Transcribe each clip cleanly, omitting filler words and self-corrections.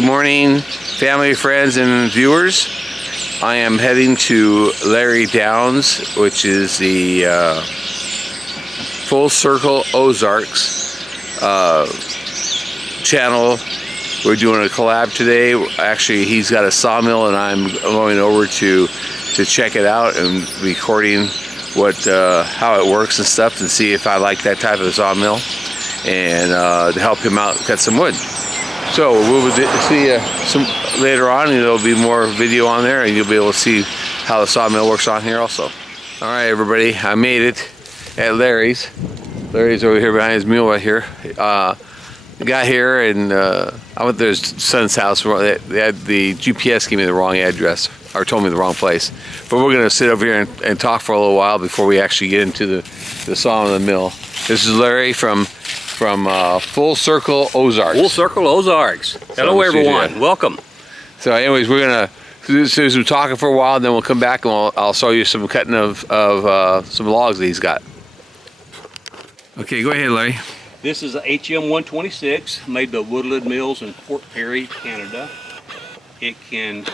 Good morning, family, friends, and viewers. I am heading to Larry Downs, which is the Full Circle Ozarks channel. We're doing a collab today. Actually, he's got a sawmill, and I'm going over to check it out and recording how it works and stuff, and see if I like that type of sawmill, and to help him out cut some wood. So we'll see you later on, and there'll be more video on there, and you'll be able to see how the sawmill works on here also. All right, everybody, I made it at Larry's. Larry's over here behind his mule right here. Got here, and I went to his son's house. They had the GPS gave me the wrong address, or told me the wrong place. But we're gonna sit over here and talk for a little while before we actually get into the saw and the mill. This is Larry from Full Circle Ozarks. Full Circle Ozarks. Hello, everyone. Welcome. So, anyways, we're gonna do some talking for a while, and then we'll come back and I'll show you some cutting of some logs that he's got. Okay, go ahead, Larry. This is a HM 126 made by Woodland Mills in Fort Perry, Canada. It can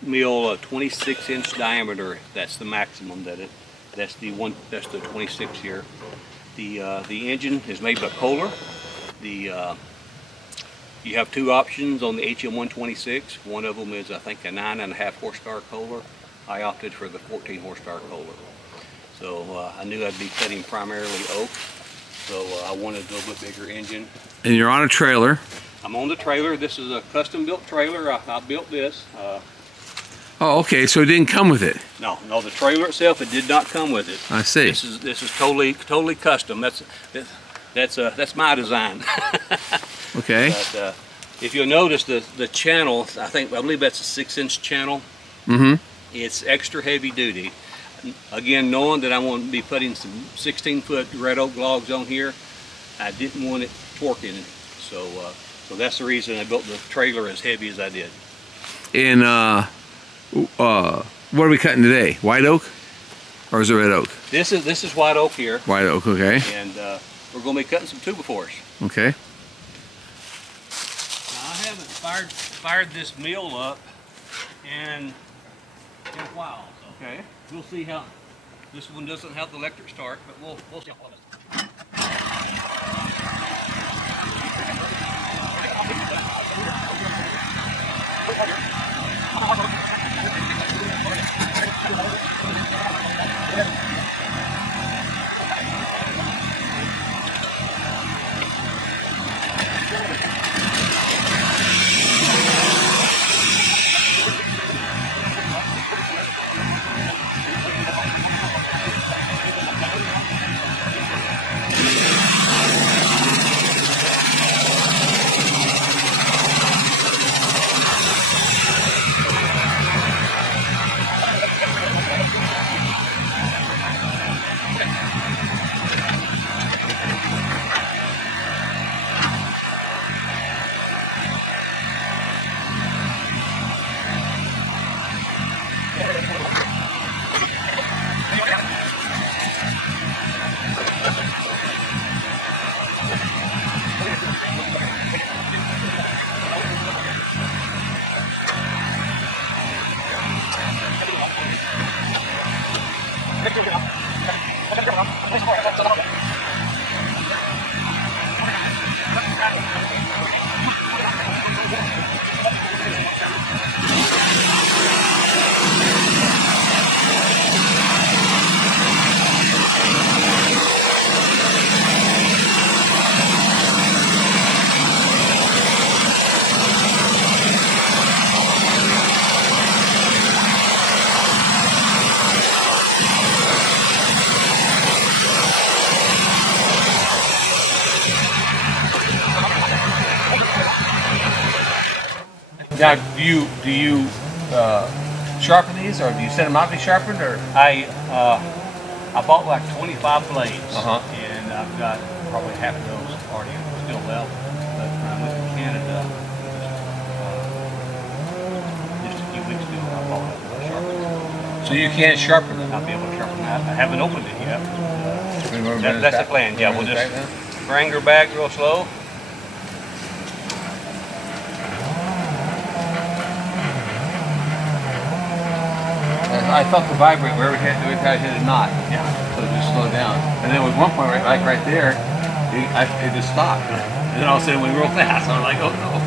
mill a 26-inch diameter. That's the maximum that's the 26 here. The engine is made by Kohler. You have two options on the HM 126. One of them is, I think, a 9.5 horsepower Kohler. I opted for the 14 horsepower Kohler. So I knew I'd be cutting primarily oak. So I wanted a little bit bigger engine. And you're on a trailer. I'm on the trailer. This is a custom built trailer. I built this. Oh, okay. So it didn't come with it. No, the trailer itself, it did not come with it. I see. This is totally custom. That's my design. Okay. But if you'll notice the channel, I believe that's a 6-inch channel. Mm-hmm. It's extra heavy duty. Again, knowing that I'm going to be putting some 16-foot red oak logs on here, I didn't want it torquing. So that's the reason I built the trailer as heavy as I did. And what are we cutting today? White oak, or is it red oak? This is white oak here. White oak, okay. And we're going to be cutting some 2x4s. Okay. Now, I haven't fired this mill up in a while. So okay. We'll see how this one doesn't have the electric start, but we'll see how it is. Now, do you sharpen these, or do you send them out to be sharpened, or? I bought like 25 blades, and I've got probably half of those already still left. But when I went to Canada just a few weeks ago, I bought up the sharpened. So you can't sharpen them? I'll be able to sharpen that. I haven't opened it yet. That's the plan. Yeah, we'll just bring her back real slow. I felt the vibrate wherever every time I hit a knot. Yeah. So it just slowed down. And then with one point, right there, it just stopped. And then all of a sudden it went real fast. I was like, oh no.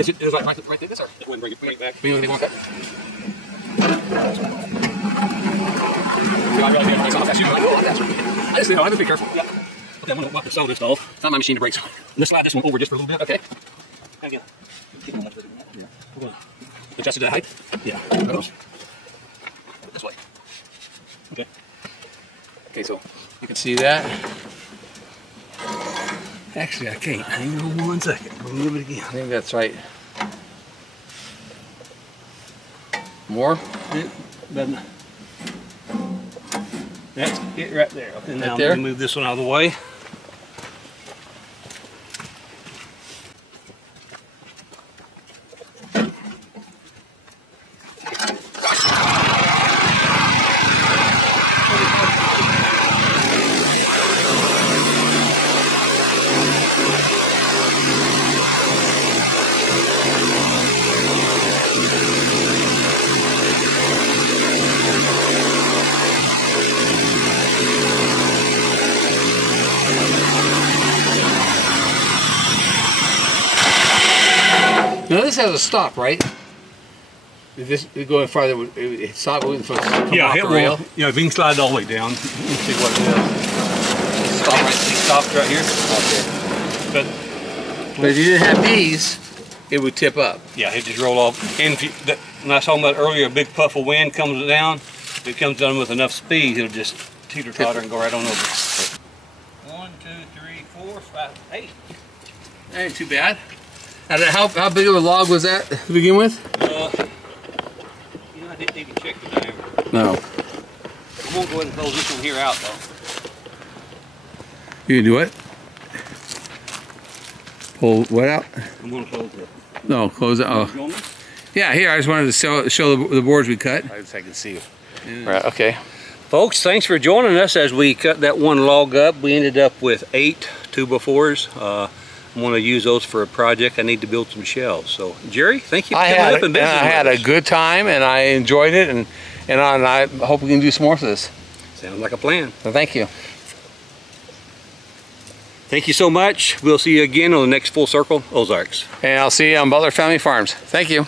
Is it like right there, this or? Go ahead and bring it back. You know, they want that? I just, I have to be careful. Yeah. Okay, I'm going to wipe the soda stuff off. It's not my machine to break. I'm going to slide this one over just for a little bit. Okay. Again. Yeah. We're going to adjust it to the height? Yeah. This way. Okay. Okay, so you can see that. Actually, I can't. Hang on 1 second. We'll move it again. I think that's right. More? That's it right there. Okay, now Right I'm there? going to move this one out of the way. Now this has a stop, right? If this is going farther, it stop moving from Yeah, the rail. Yeah, if you can slide it all the way down. Let's see what it is. Stop right. Stopped right here. But if you didn't have these, it would tip up. Yeah, it just roll off. And if you, when I was talking about earlier, a big puff of wind comes down. If it comes down with enough speed, it'll just teeter-totter and go right on over. 1, 2, 3, 4, 5, 8. That ain't too bad. And how big of a log was that to begin with? You know, I didn't even check the diameter. No. I'm going to go ahead and close this one here out, though. You can do it? Pull what out? I'm going to close it. No, close it. Oh. Yeah, here, I just wanted to show the boards we cut. I can see Right, okay. Folks, thanks for joining us as we cut that one log up. We ended up with 8 2x4s. I'm going to use those for a project. I need to build some shelves. So, Jerry, thank you for coming up and visiting I had a with us. good time, and I enjoyed it, and I hope we can do some more of this. Sounds like a plan. So thank you. Thank you so much. We'll see you again on the next Full Circle Ozarks. And I'll see you on Butler Family Farms. Thank you.